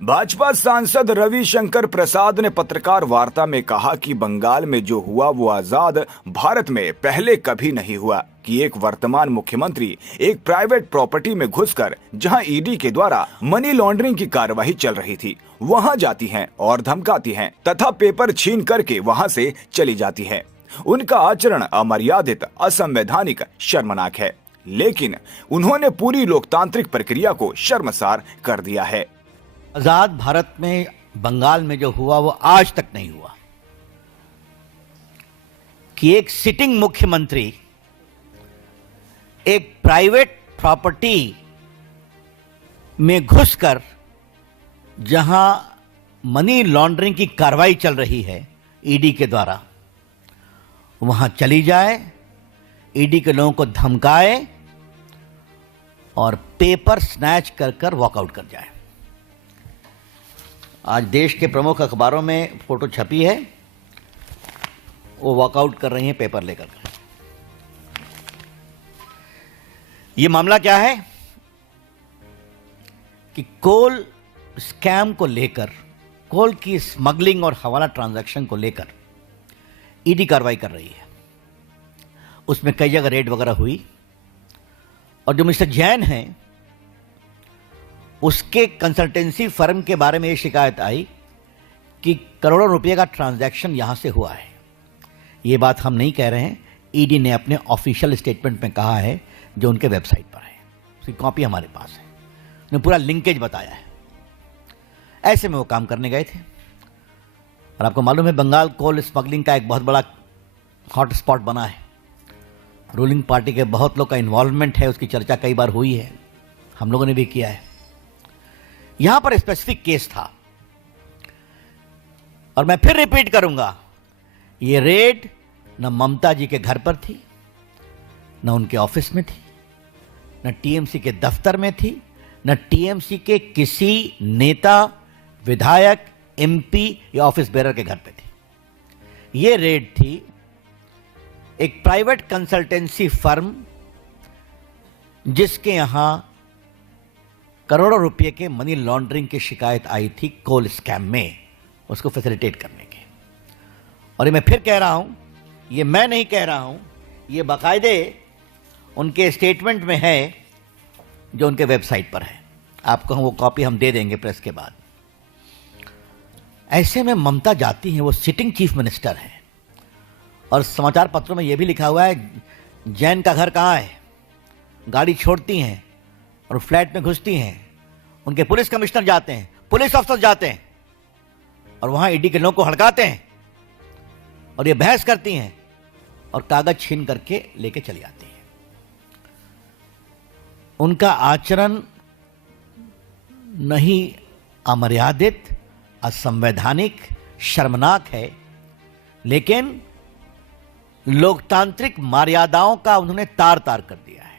भाजपा सांसद रविशंकर प्रसाद ने पत्रकार वार्ता में कहा कि बंगाल में जो हुआ वो आजाद भारत में पहले कभी नहीं हुआ कि एक वर्तमान मुख्यमंत्री एक प्राइवेट प्रॉपर्टी में घुसकर जहां ईडी के द्वारा मनी लॉन्ड्रिंग की कार्यवाही चल रही थी वहां जाती हैं और धमकाती हैं तथा पेपर छीन करके वहां से चली जाती है। उनका आचरण अमर्यादित, असंवैधानिक, शर्मनाक है, लेकिन उन्होंने पूरी लोकतांत्रिक प्रक्रिया को शर्मसार कर दिया है। आजाद भारत में बंगाल में जो हुआ वो आज तक नहीं हुआ कि एक सिटिंग मुख्यमंत्री एक प्राइवेट प्रॉपर्टी में घुसकर जहां मनी लॉन्ड्रिंग की कार्रवाई चल रही है ईडी के द्वारा वहां चली जाए, ईडी के लोगों को धमकाए और पेपर स्नैच कर वॉकआउट कर जाए। आज देश के प्रमुख अखबारों में फोटो छपी है, वो वॉकआउट कर रही हैं पेपर लेकर। ये मामला क्या है कि कोल स्कैम को लेकर, कोल की स्मगलिंग और हवाला ट्रांजैक्शन को लेकर ईडी कार्रवाई कर रही है। उसमें कई जगह रेड वगैरह हुई और जो मिस्टर जैन हैं उसके कंसल्टेंसी फर्म के बारे में ये शिकायत आई कि करोड़ों रुपए का ट्रांजैक्शन यहां से हुआ है। ये बात हम नहीं कह रहे हैं, ईडी ने अपने ऑफिशियल स्टेटमेंट में कहा है जो उनके वेबसाइट पर है, उसकी कॉपी हमारे पास है। उन्होंने पूरा लिंकेज बताया है। ऐसे में वो काम करने गए थे और आपको मालूम है बंगाल कोल स्मगलिंग का एक बहुत बड़ा हॉट स्पॉट बना है। रूलिंग पार्टी के बहुत लोग का इन्वॉल्वमेंट है, उसकी चर्चा कई बार हुई है, हम लोगों ने भी किया है। यहां पर स्पेसिफिक केस था और मैं फिर रिपीट करूंगा, ये रेड न ममता जी के घर पर थी, न उनके ऑफिस में थी, न टीएमसी के दफ्तर में थी, न टीएमसी के किसी नेता, विधायक, एमपी या ऑफिस बेरर के घर पे थी। ये रेड थी एक प्राइवेट कंसल्टेंसी फर्म जिसके यहां करोड़ों रुपए के मनी लॉन्ड्रिंग की शिकायत आई थी कोल स्कैम में, उसको फैसिलिटेट करने के। और ये मैं फिर कह रहा हूं, ये मैं नहीं कह रहा हूं, ये बाकायदे उनके स्टेटमेंट में है जो उनके वेबसाइट पर है। आपको वो कॉपी हम दे देंगे प्रेस के बाद। ऐसे में ममता जाती हैं, वो सिटिंग चीफ मिनिस्टर है और समाचार पत्रों में यह भी लिखा हुआ है जैन का घर कहाँ है। गाड़ी छोड़ती हैं और फ्लैट में घुसती हैं, उनके पुलिस कमिश्नर जाते हैं, पुलिस अफसर जाते हैं और वहां ईडी के लोगों को हड़काते हैं और ये बहस करती हैं और कागज छीन करके लेके चली आती हैं। उनका आचरण नहीं अमर्यादित, असंवैधानिक, शर्मनाक है, लेकिन लोकतांत्रिक मर्यादाओं का उन्होंने तार तार कर दिया है।